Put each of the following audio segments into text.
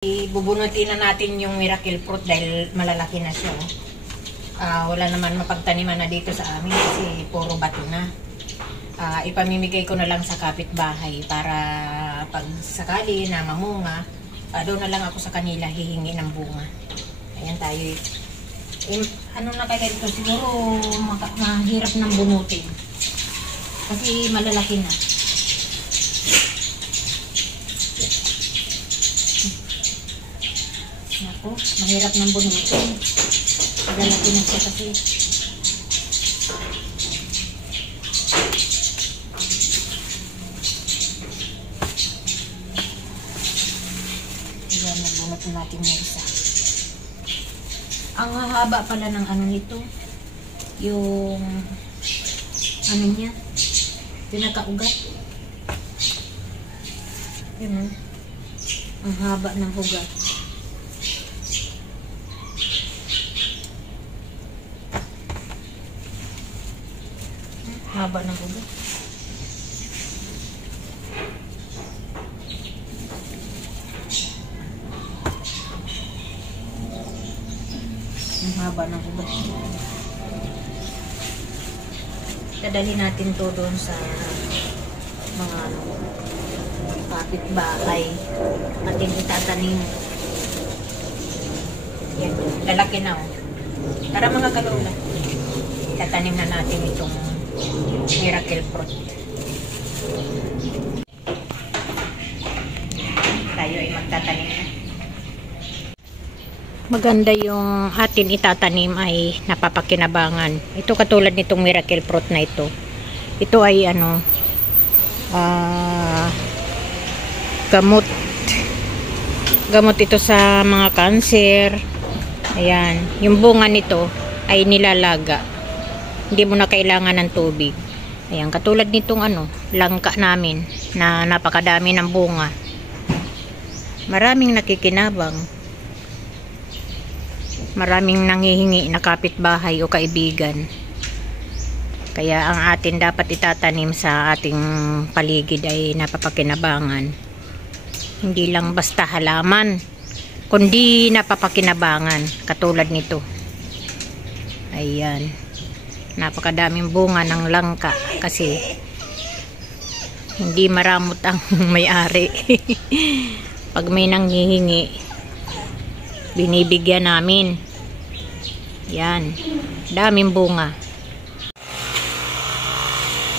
Bubunutin na natin yung miracle fruit dahil malalaki na siya. Wala naman mapagtaniman na dito sa amin kasi puro bato na. Ipamimigay ko na lang sa kapitbahay para pag sakali na mamunga, doon na lang ako sa kanila hihingi ng bunga. Ayan tayo. Ano na kaya ito? Siguro mahirap ng bunutin. Kasi malalaki na. Ako, mahirap ng bunutin. Malalaki na siya kasi. Ayan, nabunot natin yung isa. Ang haba pala ng ano nito. Yung ano niya. Pinakaugat. Yun. Ang haba ng ugat. Haba ng ugat. Ang haba ng ugat. Dadalhin natin to doon sa mga kapitbahay. Ating itatanim. Yan. Lalaki na oh. Tara mga kalula. Itatanim na natin itong miracle fruit. Tayo ay magtatanim na. Maganda yung atin itatanim ay napapakinabangan. Ito katulad nitong miracle fruit na ito. Ito ay ano, gamot. Gamot ito sa mga cancer. Ayan. Yung bunga nito ay nilalaga. Hindi mo na kailangan ng tubig. Ayan, katulad nitong ano, langka namin na napakadami ng bunga. Maraming nakikinabang. Maraming nanghihingi na kapitbahay o kaibigan. Kaya ang atin dapat itatanim sa ating paligid ay napapakinabangan. Hindi lang basta halaman, kundi napapakinabangan. Katulad nito. Ayan. Napakadaming bunga ng langka kasi hindi maramot ang may-ari. Pag may nanghihingi, binibigyan namin. Yan, daming bunga.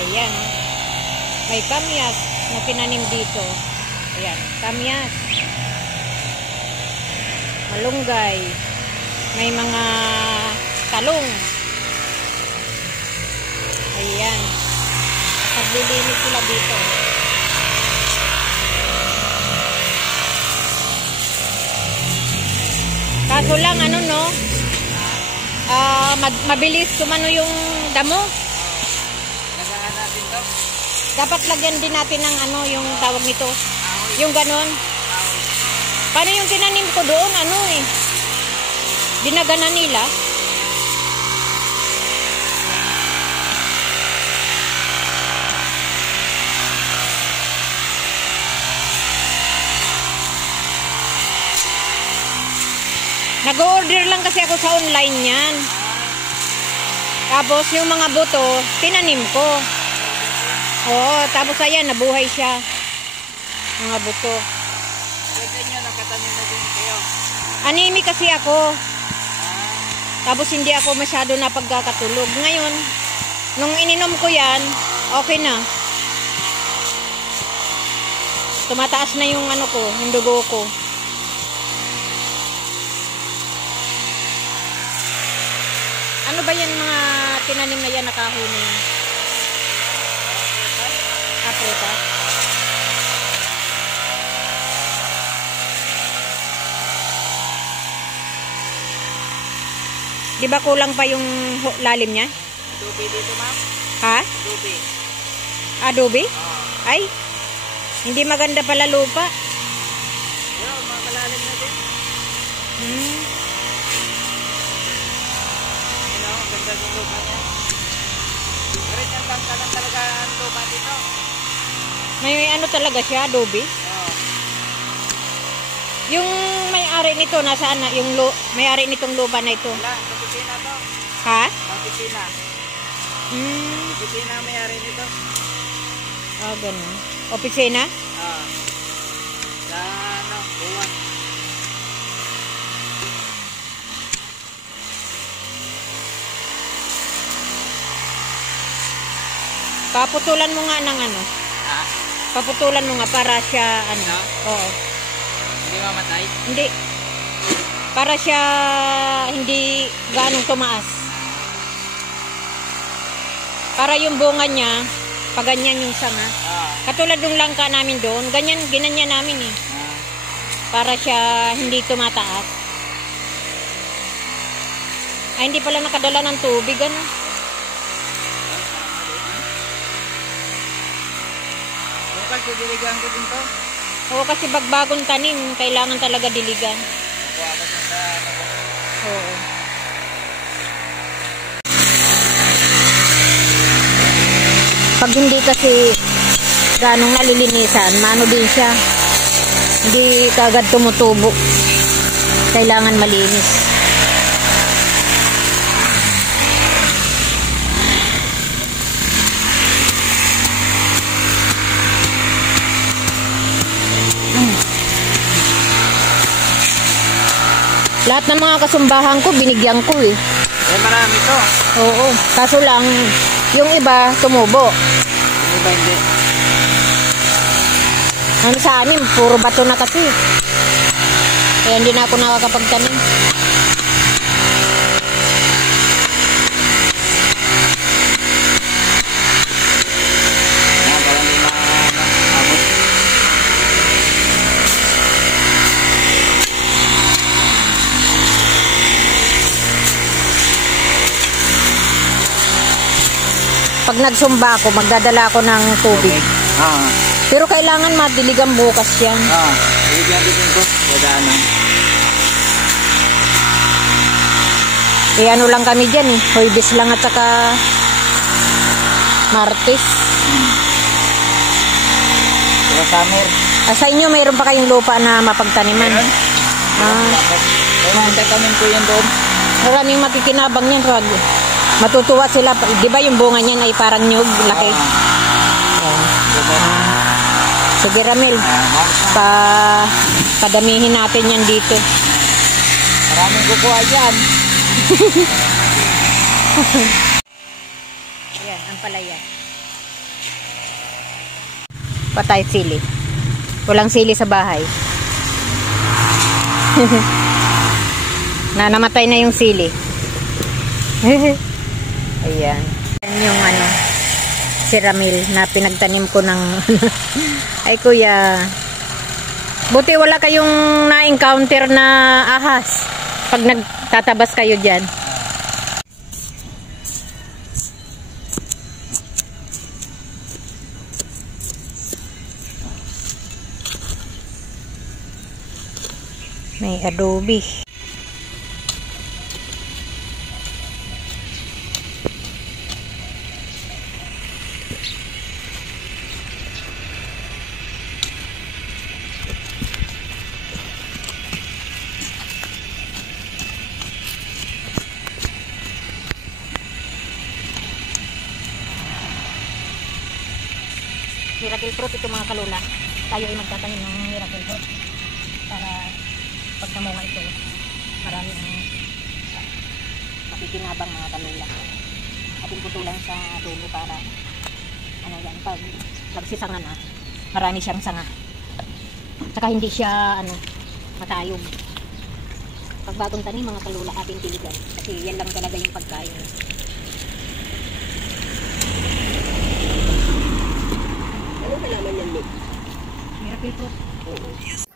Ayan, may kamyas na tinanim dito. Ayan, kamyas, malunggay, may mga talong. Ayan. Naglilinis sila dito. Kaso lang ano no? Mabilis kumano yung damo. Lagyan natin to. Dapat lagyan din natin ng ano yung tawag nito. Yung ganon. Paano yung tinanim ko doon? Ano eh? Dinagana nila. Nag-order lang kasi ako sa online yan. Tapos yung mga buto, tinanim ko. Oo, tapos ayan, nabuhay siya. Mga buto. Pwede nyo, nakatanim na din kayo. Anemi kasi ako. Tapos hindi ako masyado napagkakatulog. Ngayon, nung ininom ko yan, okay na. Tumataas na yung ano ko, yung dugo ko. Ano ba yan mga tinanim na yan nakahuni? Apreta? Di ba kulang pa yung lalim niya? Adobe dito, ma'am. Ha? Adobe. Adobe? Ay, hindi maganda pala lupa. Pero, makalalim na din. Ganda yung lupa niya. Pero yan lang talaga ang lupa dito. May ano talaga siya, adobe? Yung may-ari nito, nasaan na? Yung may-ari nitong lupa na ito. Wala, sa opisina to. Ha? Sa opisina. Opisina may-ari nito. Ah, ganun. Opisina? Ah. Sa ano, buwan. Paputulan mo nga ng ano. Ah, Paputulan mo nga para siya, ano. No? Oo. hindi mamatay. Hindi. Para siya hindi ganong tumaas. Para yung bunga niya, pag ganyan yung sanga. Ah. Katulad ng langka namin doon, ganyan, ginanya namin eh. Ah. Para siya hindi tumataas. Ay, hindi pala nakadala ng tubig, ano. Bukal, didiligan ko din to. Oo, kasi bagbagong tanim, kailangan talaga diligan. Kukuha ka dyan sa ano. Oo. Pag hindi kasi ganong nalilinisan, mano din siya. Hindi kagad tumutubo. Kailangan malinis. Lahat ng mga kasumbahan ko, binigyan ko eh. Eh, marami to. Oo. Kaso lang, yung iba, tumubo. Hindi ba hindi? Ano sa amin, puro bato na kasi. Kaya hindi na ako nakakapagtanim. Yan, para hindi maabot. Pag nagsumba ako, magdadala ako ng tubig. Ah. Pero kailangan madiligan bukas yan. Ah. Diligan ko din to. Dadaanan. Eh ano lang kami dyan eh. Huwebes lang at saka Martes. Pero summer. Sa inyo mayroon pa kayong lupa na mapagtaniman? Meron? Ah, Kaya magtatanim ko yan doon. maraming makikinabang yan. Wag. Matutuwa sila. Di ba yung bunga niyan ay parang nyug, laki? Sige Ramil, padamihin natin yan dito. Maraming kukuha dyan. Ayan, ang palaya. Patay sili. Walang sili sa bahay. Namatay na yung sili. Ayan. Yan yung ano, si Ramil na pinagtanim ko ng ay kuya. Buti wala kayong na-encounter na ahas pag nagtatabas kayo dyan. May adobe. Miracle fruit ito mga kalula. Tayo ay magtatanim ng miracle fruit para pag namunga ito marami ang makikinabang mga kalula. Ating putulan sa dulo para ano yan, pag nagsisanga na marami siyang sanga. Saka hindi siya ano matayog. Pag bagong tanim mga kalula ating tiligan kasi yan lang talaga yung pagkain. Ano kalaman yan, Nick? Miracle fruit.